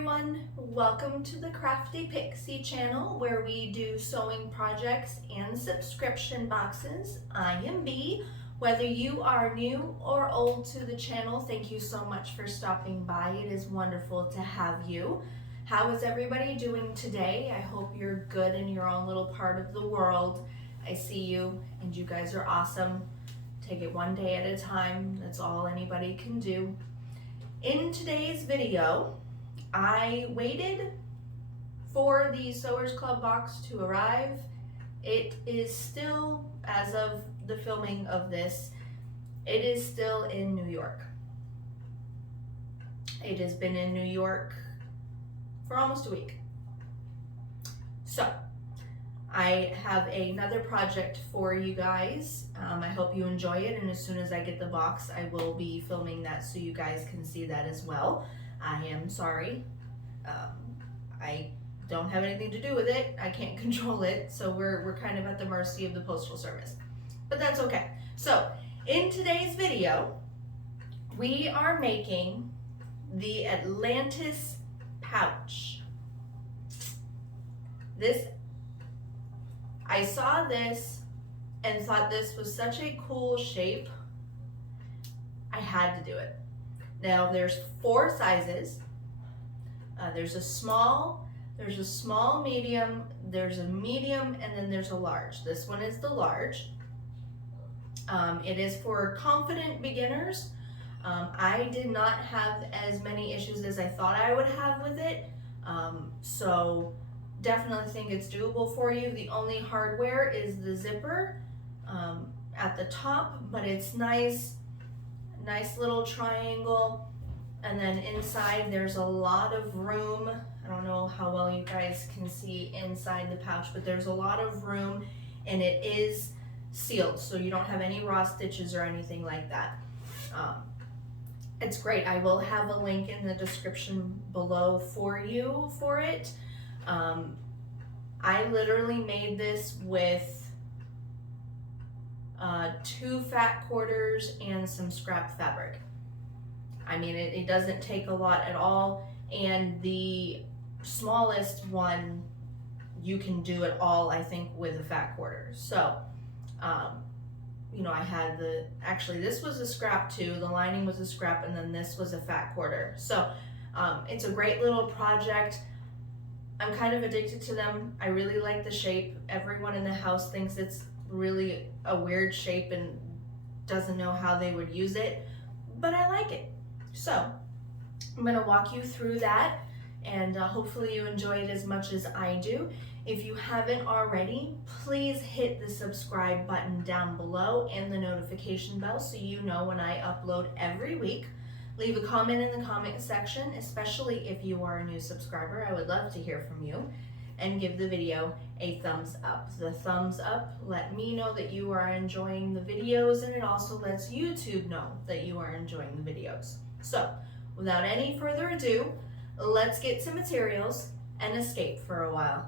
everyone, welcome to the Crafty Pixie channel where we do sewing projects and subscription boxes. I am B. Whether you are new or old to the channel, thank you so much for stopping by. It is wonderful to have you. How is everybody doing today? I hope you're good in your own little part of the world. I see you and you guys are awesome. Take it one day at a time. That's all anybody can do. In today's video, I waited for the Sewers Club box to arrive. It is still, as of the filming of this, it is still in New York. It has been in New York for almost a week. So, I have another project for you guys. I hope you enjoy it, and as soon as I get the box, I will be filming that so you guys can see that as well. I am sorry. I don't have anything to do with it. I can't control it, so we're kind of at the mercy of the Postal Service. But that's okay. So, in today's video, we are making the Atlantis Pouch. I saw this and thought this was such a cool shape, I had to do it. Now there's 4 sizes. There's a small, medium, there's a medium, and then there's a large. This one is the large. It is for confident beginners. I did not have as many issues as I thought I would have with it. So definitely think it's doable for you. The only hardware is the zipper at the top, but it's nice little triangle, and then inside there's a lot of room. I don't know how well you guys can see inside the pouch, but there's a lot of room, and it is sealed, so you don't have any raw stitches or anything like that. It's great. I will have a link in the description below for you for it. I literally made this with 2 fat quarters and some scrap fabric. I mean, it doesn't take a lot at all, and the smallest one, you can do it all, I think, with a fat quarter. So, you know, I had actually this was a scrap too, the lining was a scrap, and then this was a fat quarter. So, it's a great little project. I'm kind of addicted to them. I really like the shape. Everyone in the house thinks it's really a weird shape and doesn't know how they would use it, but I like it. So I'm going to walk you through that, and hopefully you enjoy it as much as I do. If you haven't already, please hit the subscribe button down below and the notification bell so you know when I upload every week. Leave a comment in the comment section, especially if you are a new subscriber. I would love to hear from you. And give the video a thumbs up. The thumbs up let me know that you are enjoying the videos, and it also lets YouTube know that you are enjoying the videos. So, without any further ado, let's get some materials and escape for a while.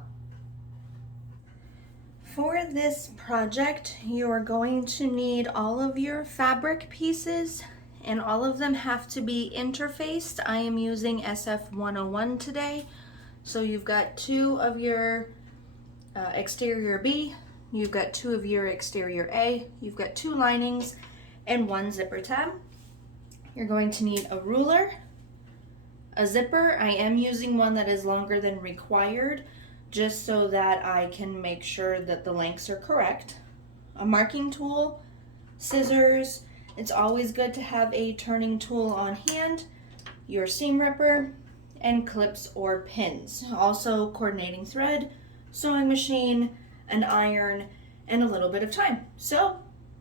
For this project, you are going to need all of your fabric pieces, and all of them have to be interfaced. I am using SF101 today. So you've got 2 of your exterior B, you've got 2 of your exterior A, you've got 2 linings, and 1 zipper tab. You're going to need a ruler, a zipper. I am using one that is longer than required, just so that I can make sure that the lengths are correct. A marking tool, scissors. It's always good to have a turning tool on hand, your seam ripper, and clips or pins. Also coordinating thread, sewing machine, an iron, and a little bit of time. So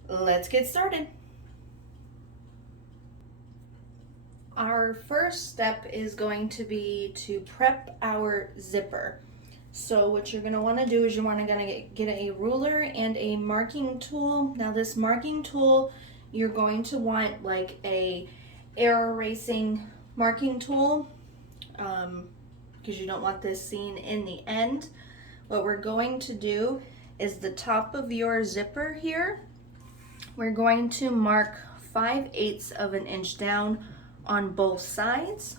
let's get started. Our first step is going to be to prep our zipper. So what you're going to want to do is you want to get a ruler and a marking tool. Now this marking tool, you're going to want like a air erasing marking tool, because you don't want this seen in the end. What we're going to do is the top of your zipper here, we're going to mark 5/8 of an inch down on both sides.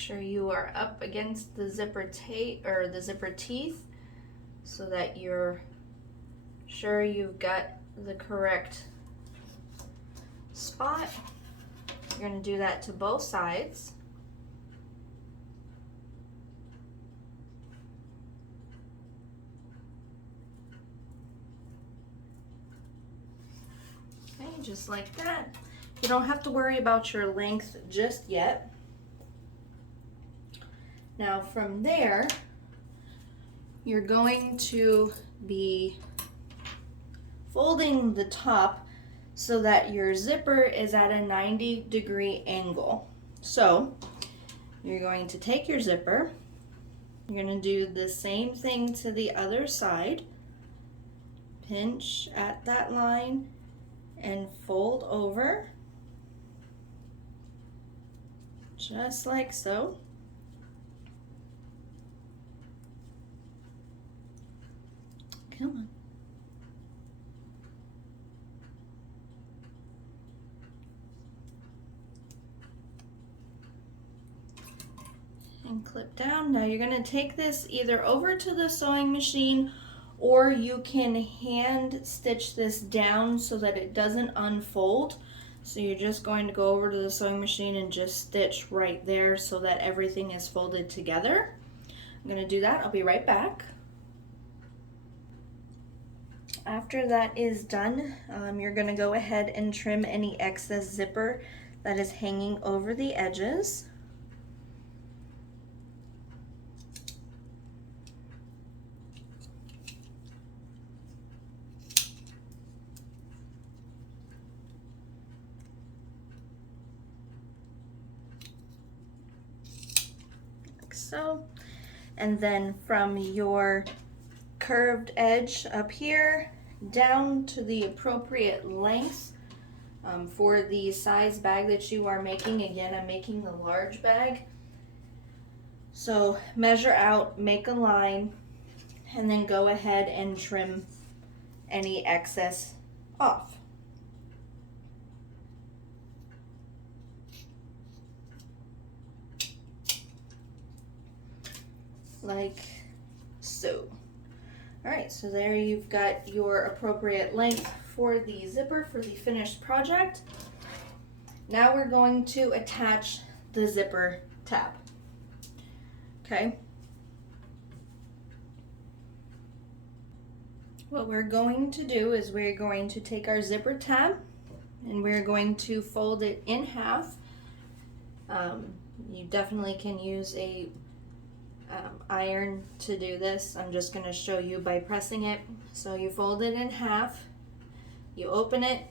sure you are up against the zipper tape or the zipper teeth so that you're sure you've got the correct spot. You're going to do that to both sides. Okay, just like that. You don't have to worry about your length just yet. Now from there, you're going to be folding the top so that your zipper is at a 90-degree angle. So you're going to take your zipper, you're going to do the same thing to the other side, pinch at that line and fold over, just like so. Come on. And clip down. Now you're going to take this either over to the sewing machine, or you can hand stitch this down so that it doesn't unfold. So you're just going to go over to the sewing machine and just stitch right there so that everything is folded together. I'm going to do that. I'll be right back. After that is done, you're going to go ahead and trim any excess zipper that is hanging over the edges. Like so. And then from your curved edge up here down to the appropriate length for the size bag that you are making. Again, I'm making the large bag. So measure out, make a line, and then go ahead and trim any excess off. Like so. All right, so there you've got your appropriate length for the zipper for the finished project. Now we're going to attach the zipper tab. Okay. What we're going to do is we're going to take our zipper tab and we're going to fold it in half. You definitely can use a iron to do this. I'm just going to show you by pressing it. So you fold it in half, you open it,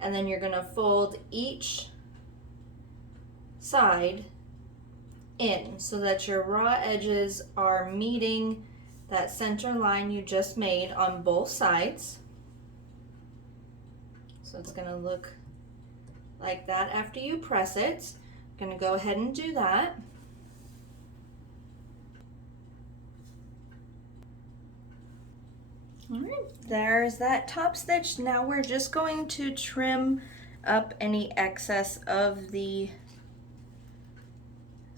and then you're going to fold each side in so that your raw edges are meeting that center line you just made on both sides. So it's going to look like that after you press it. I'm going to go ahead and do that. All right, there's that top stitch. Now we're just going to trim up any excess of the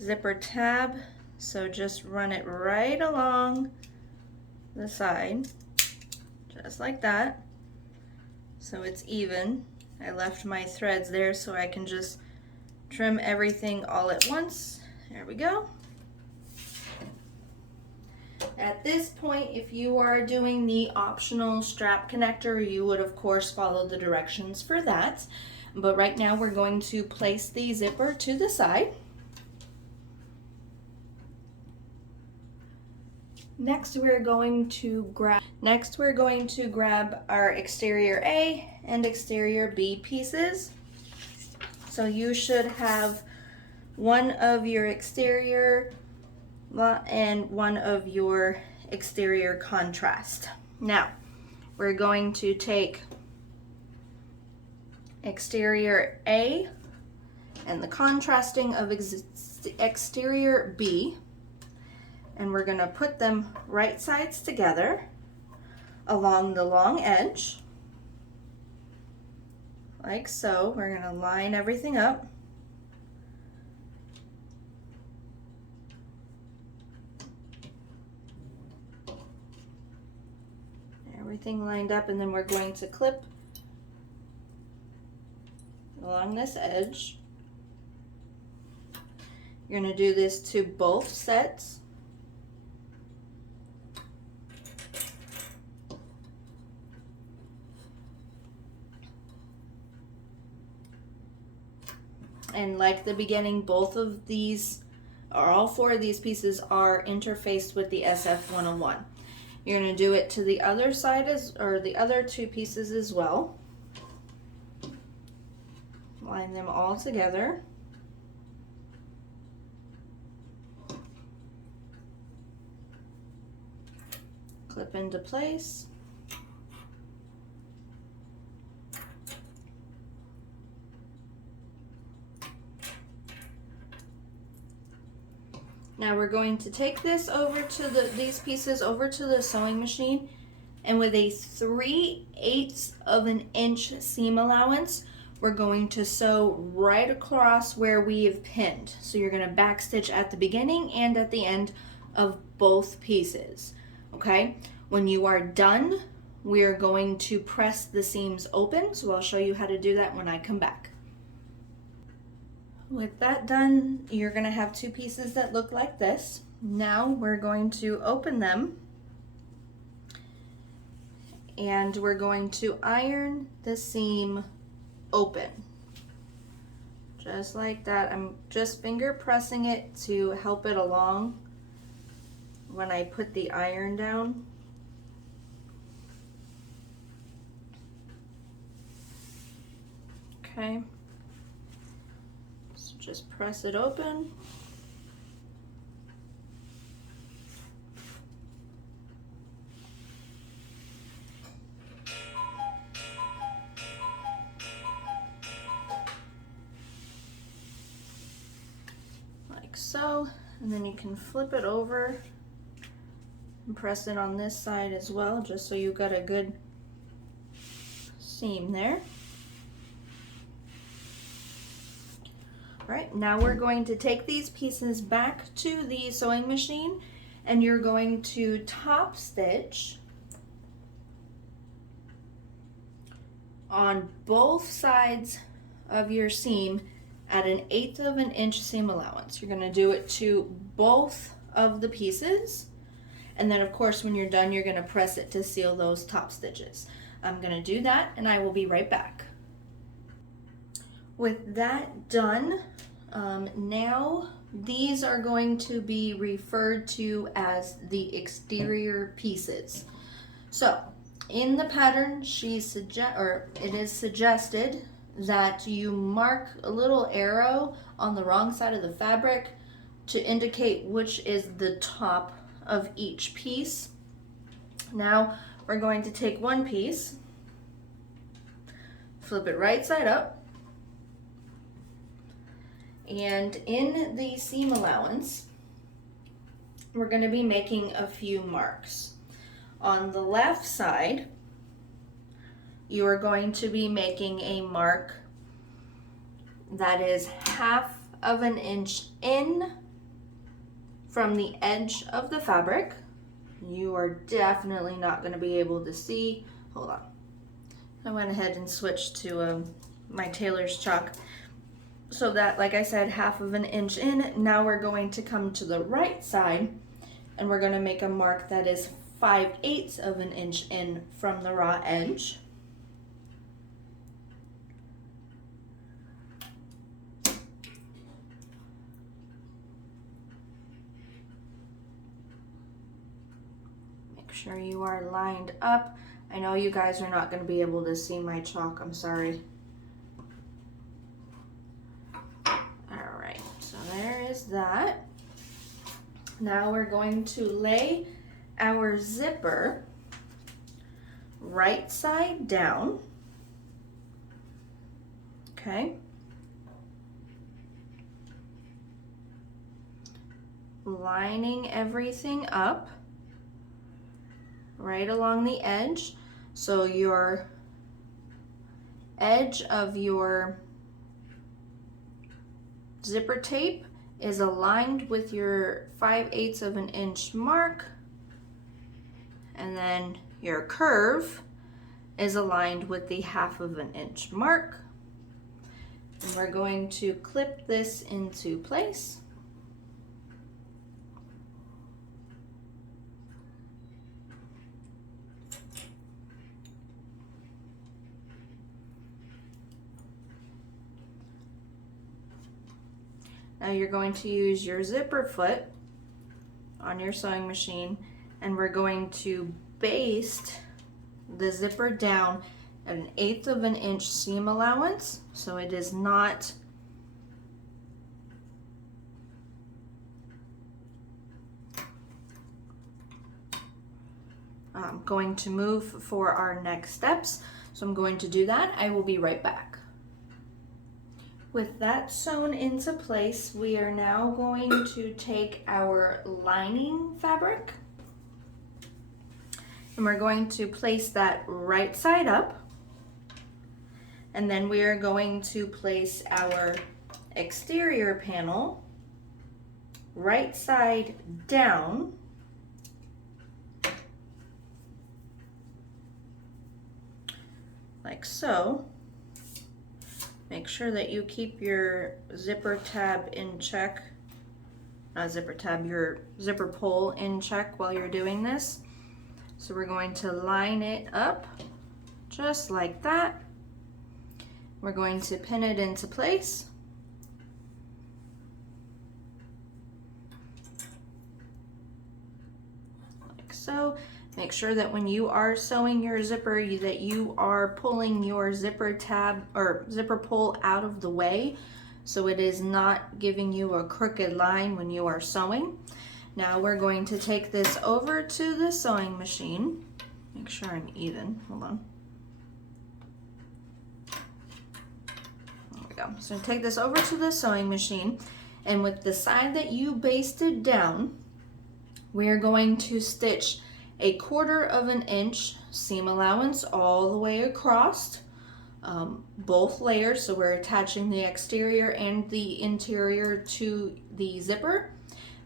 zipper tab. So just run it right along the side, just like that, so it's even. I left my threads there so I can just trim everything all at once. There we go. At this point, if you are doing the optional strap connector, you would of course follow the directions for that. But right now we're going to place the zipper to the side. Next we're going to grab our exterior A and exterior B pieces. So you should have one of your exterior and one of your exterior contrast. Now we're going to take exterior A and the contrasting of exterior B, and we're going to put them right sides together along the long edge, like so. We're going to line everything up. everything lined up, and then we're going to clip along this edge. You're going to do this to both sets. And like the beginning, both of these, or all four of these pieces are interfaced with the SF101. You're going to do it to the other side, or the other two pieces as well. Line them all together. Clip into place. Now we're going to take this over to these pieces over to the sewing machine, and with a 3/8 of an inch seam allowance, we're going to sew right across where we have pinned. So you're going to backstitch at the beginning and at the end of both pieces. Okay? When you are done, we are going to press the seams open. So I'll show you how to do that when I come back. With that done, you're going to have two pieces that look like this. Now we're going to open them, and we're going to iron the seam open. Just like that. I'm just finger pressing it to help it along when I put the iron down. Okay. Just press it open. Like so, and then you can flip it over and press it on this side as well, just so you've got a good seam there. Right, now we're going to take these pieces back to the sewing machine, and you're going to top stitch on both sides of your seam at an 1/8 of an inch seam allowance. You're going to do it to both of the pieces, and then of course when you're done, you're going to press it to seal those top stitches. I'm going to do that, and I will be right back. With that done, now these are going to be referred to as the exterior pieces. So in the pattern, it is suggested that you mark a little arrow on the wrong side of the fabric to indicate which is the top of each piece. Now we're going to take one piece, flip it right side up, and in the seam allowance, we're going to be making a few marks. On the left side, you are going to be making a mark that is 1/2 of an inch in from the edge of the fabric. You are definitely not going to be able to see. Hold on. I went ahead and switched to my tailor's chalk. So that, like I said, 1/2 of an inch in. Now we're going to come to the right side, and we're going to make a mark that is 5/8 of an inch in from the raw edge. Make sure you are lined up. I know you guys are not going to be able to see my chalk, I'm sorry. That. Now we're going to lay our zipper right side down. Okay. Lining everything up right along the edge. So your edge of your zipper tape is aligned with your 5/8 of an inch mark, and then your curve is aligned with the 1/2 inch mark. And we're going to clip this into place. Now you're going to use your zipper foot on your sewing machine, and we're going to baste the zipper down at 1/8 inch seam allowance, so it is not going to move for our next steps. So I'm going to do that. I will be right back. With that sewn into place, we are now going to take our lining fabric and we're going to place that right side up. And then we are going to place our exterior panel right side down. Like so. Make sure that you keep your zipper tab in check, not zipper tab, your zipper pull in check while you're doing this. So we're going to line it up just like that. We're going to pin it into place. Like so. Make sure that when you are sewing your zipper that you are pulling your zipper tab or zipper pull out of the way so it is not giving you a crooked line when you are sewing. Now we're going to take this over to the sewing machine. Make sure I'm even. Hold on. There we go. So take this over to the sewing machine, and with the side that you basted down, we are going to stitch 1/4 inch seam allowance all the way across both layers. So we're attaching the exterior and the interior to the zipper.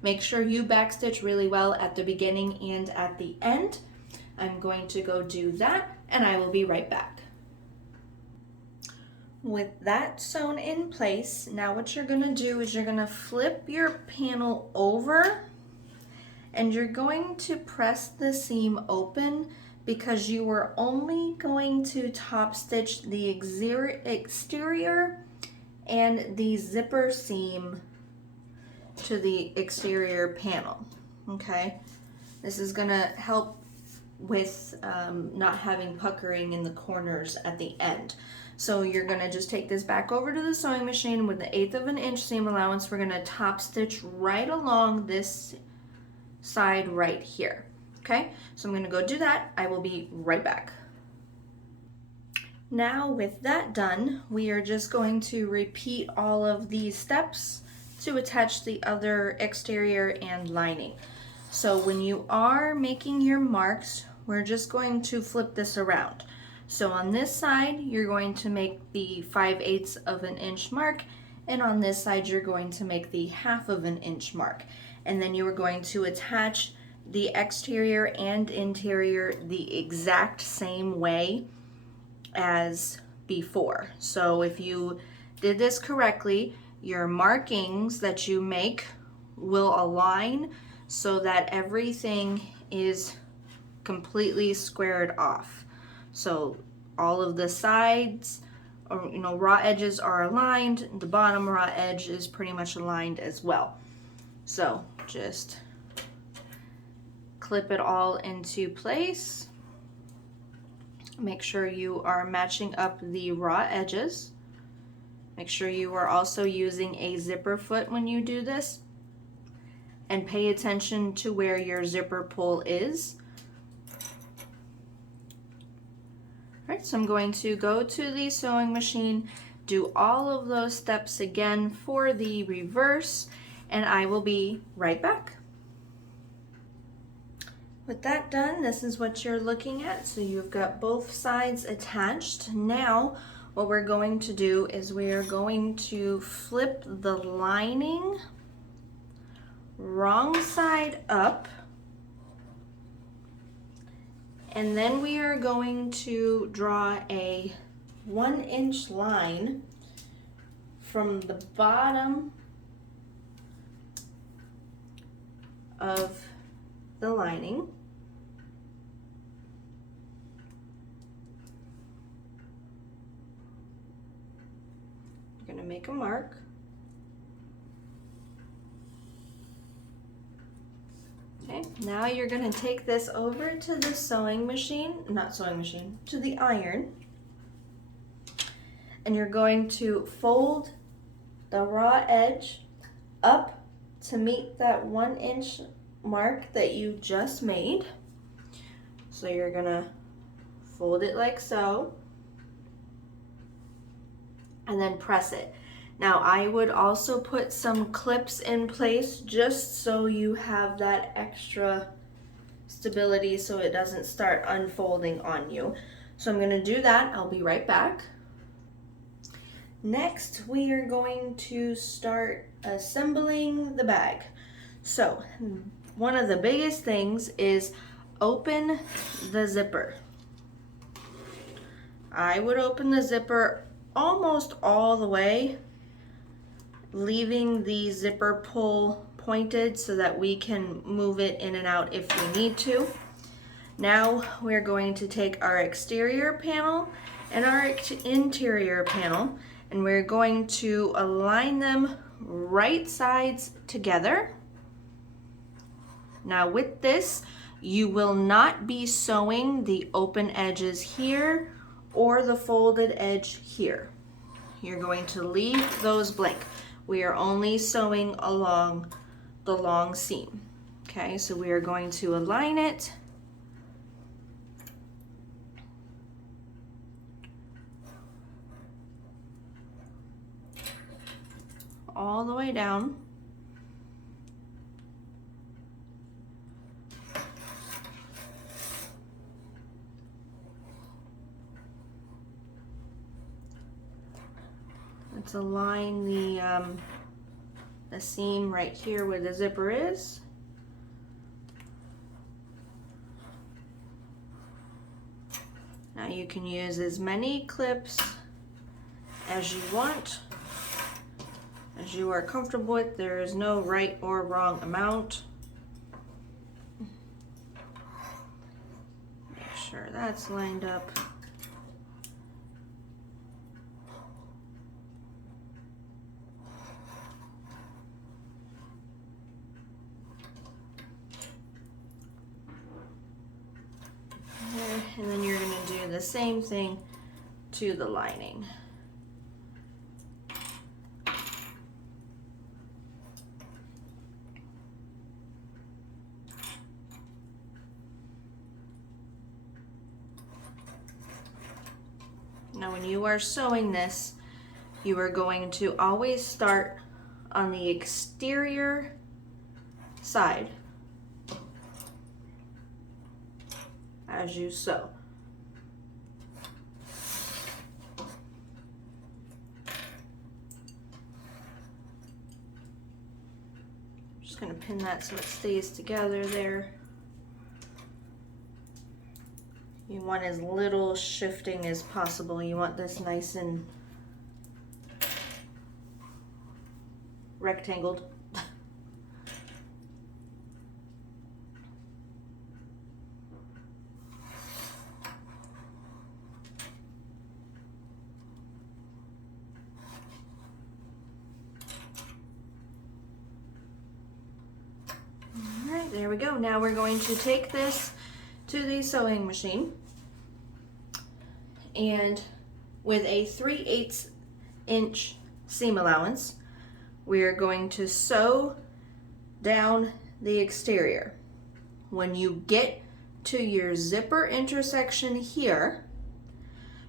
Make sure you backstitch really well at the beginning and at the end. I'm going to go do that and I will be right back. With that sewn in place, now what you're going to do is you're going to flip your panel over and you're going to press the seam open because you are only going to top stitch the exterior and the zipper seam to the exterior panel. Okay, this is gonna help with not having puckering in the corners at the end. So you're gonna just take this back over to the sewing machine with the 1/8 inch seam allowance. We're gonna top stitch right along this side right here. Okay, so I'm going to go do that. I will be right back. Now with that done, we are just going to repeat all of these steps to attach the other exterior and lining. So when you are making your marks, we're just going to flip this around. So on this side, you're going to make the 5/8 inch mark, and on this side, you're going to make the 1/2 inch mark. And then you are going to attach the exterior and interior the exact same way as before. So if you did this correctly, your markings that you make will align so that everything is completely squared off. So all of the sides or raw edges are aligned, the bottom raw edge is pretty much aligned as well. So just clip it all into place. Make sure you are matching up the raw edges. Make sure you are also using a zipper foot when you do this. And pay attention to where your zipper pull is. Alright, so I'm going to go to the sewing machine, do all of those steps again for the reverse, and I will be right back. With that done, this is what you're looking at. So you've got both sides attached. Now what we're going to do is we are going to flip the lining wrong side up And then we are going to draw a 1-inch line from the bottom of the lining. You're going to make a mark. Okay, now you're going to take this over to the sewing machine, not sewing machine, to the iron. And you're going to fold the raw edge up to meet that 1-inch mark that you just made. So you're going to fold it like so, and then press it. Now I would also put some clips in place just so you have that extra stability so it doesn't start unfolding on you. So I'm going to do that. I'll be right back. Next, we are going to start assembling the bag. So one of the biggest things is open the zipper. I would open the zipper almost all the way, leaving the zipper pull pointed so that we can move it in and out if we need to. Now we're going to take our exterior panel and our interior panel, and we're going to align them right sides together. Now with this, you will not be sewing the open edges here or the folded edge here. You're going to leave those blank. We are only sewing along the long seam. Okay, so we are going to align it. All the way down. Let's align the seam right here where the zipper is. Now you can use as many clips as you want, as you are comfortable with. There is no right or wrong amount. Make sure that's lined up. And then you're going to do the same thing to the lining. Now when you are sewing this, you are going to always start on the exterior side as you sew. Just going to pin that so it stays together there. You want as little shifting as possible. You want this nice and rectangled. Alright, there we go. Now we're going to take this to the sewing machine, and with a 3/8 inch seam allowance, we are going to sew down the exterior. When you get to your zipper intersection here,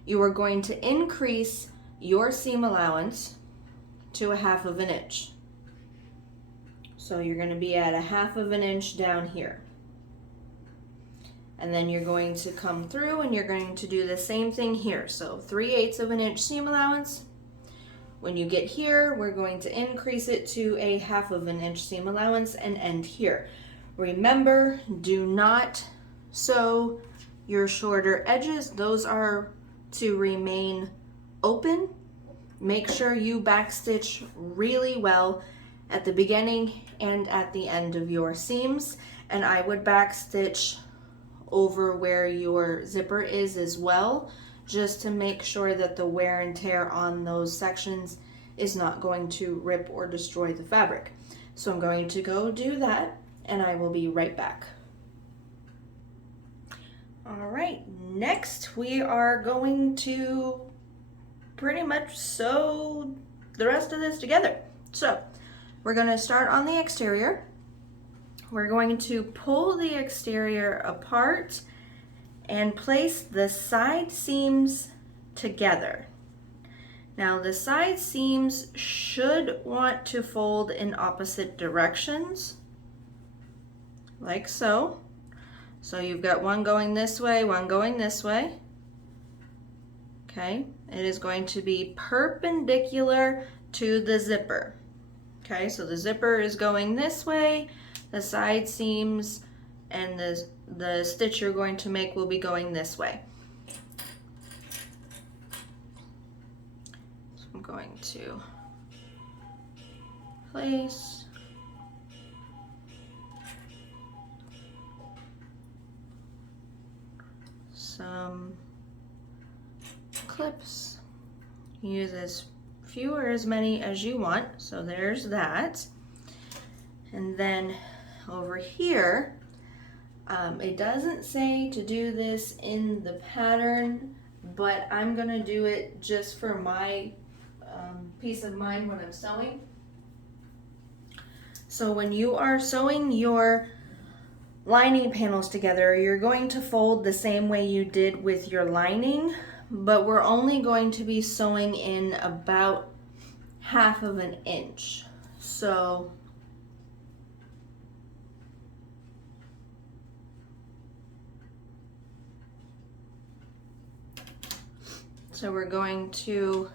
you are going to increase your seam allowance to 1/2 inch. So you're going to be at 1/2 inch down here. And then you're going to come through and you're going to do the same thing here. So 3/8 inch seam allowance. When you get here, we're going to increase it to 1/2 inch seam allowance and end here. Remember, do not sew Your shorter edges, those are to remain open. Make sure you backstitch really well at the beginning and at the end of your seams, and I would backstitch over where your zipper is as well, just to make sure that the wear and tear on those sections is not going to rip or destroy the fabric. So I'm going to go do that, and I will be right back. All right, next we are going to pretty much sew the rest of this together. So we're going to start on the exterior. We're going to pull the exterior apart and place the side seams together. Now the side seams should want to fold in opposite directions, like so. So you've got one going this way, one going this way. Okay, it is going to be perpendicular to the zipper. Okay, so the zipper is going this way, the side seams and the stitch you're going to make will be going this way. So I'm going to place some clips. Use as few or as many as you want. So there's that. And then over here, it doesn't say to do this in the pattern, but I'm gonna do it just for my peace of mind when I'm sewing. So when you are sewing your lining panels together, you're going to fold the same way you did with your lining, but we're only going to be sewing in about 1/2 inch. So we're going to,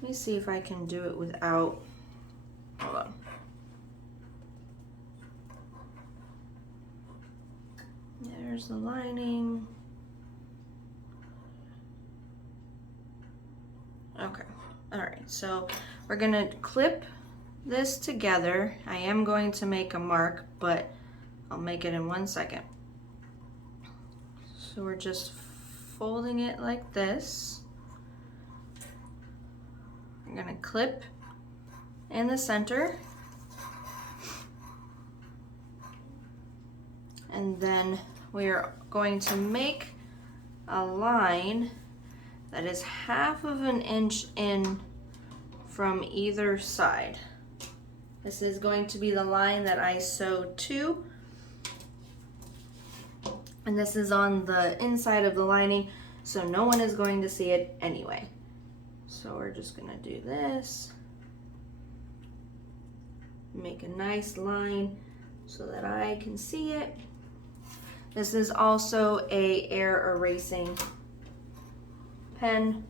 let me see if I can do it without, hold on. There's the lining. Okay, all right, so we're gonna clip this together. I am going to make a mark, but I'll make it in 1 second. So we're just folding it like this. I'm gonna clip in the center, and then we're going to make a line that is 1/2 inch in from either side. This is going to be the line that I sewed to, and this is on the inside of the lining, so no one is going to see it anyway. So we're just gonna do this, make a nice line so that I can see it. This is also a air erasing pen.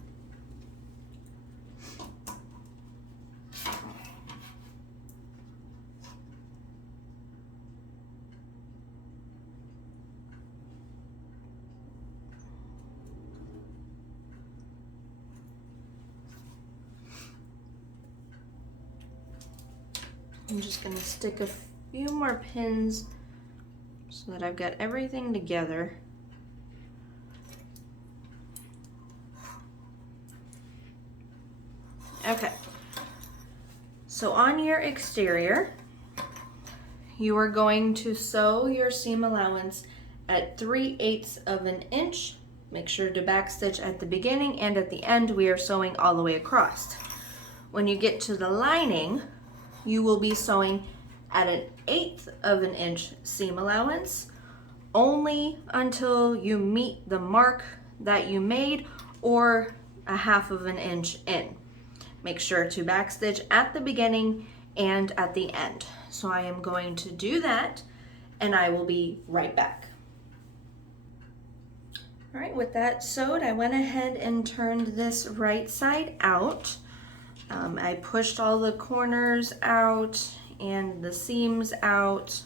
I'm just going to stick a few more pins so that I've got everything together. Okay, so on your exterior, you are going to sew your seam allowance at 3/8 inch. Make sure to backstitch at the beginning, and at the end we are sewing all the way across. When you get to the lining, you will be sewing at 1/8 inch seam allowance, only until you meet the mark that you made or 1/2 inch in. Make sure to backstitch at the beginning and at the end. So I am going to do that, and I will be right back. All right, with that sewed, I went ahead and turned this right side out. I pushed all the corners out and the seams out.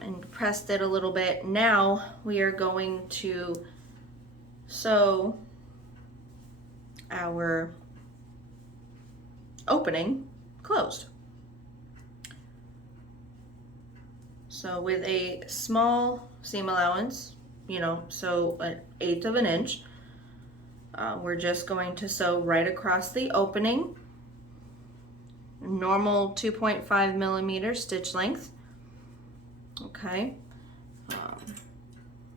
and pressed it a little bit. Now we are going to sew our opening closed. So with a small seam allowance, you know, so 1/8 of an inch, we're just going to sew right across the opening, normal 2.5 millimeter stitch length. Okay,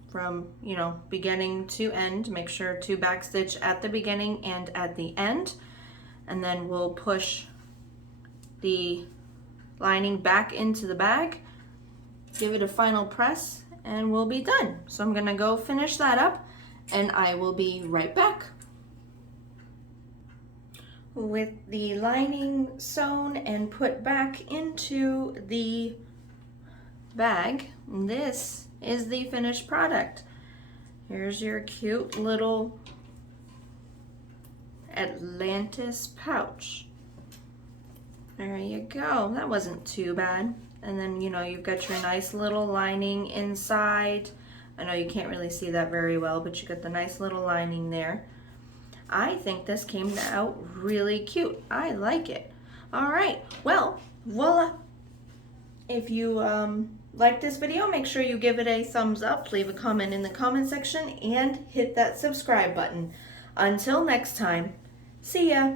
from, you know, beginning to end. Make sure to back stitch at the beginning and at the end, and then we'll push the lining back into the bag, give it a final press, and we'll be done. So I'm gonna go finish that up and I will be right back. With the lining sewn and put back into the bag, this is the finished product. Here's your cute little Atlantis pouch. There you go. That wasn't too bad. And then, you know, you've got your nice little lining inside. I know you can't really see that very well, but you got the nice little lining there. I think this came out really cute. I like it. All right, well, voila. If you like this video, make sure you give it a thumbs up, leave a comment in the comment section, and hit that subscribe button. Until next time, see ya.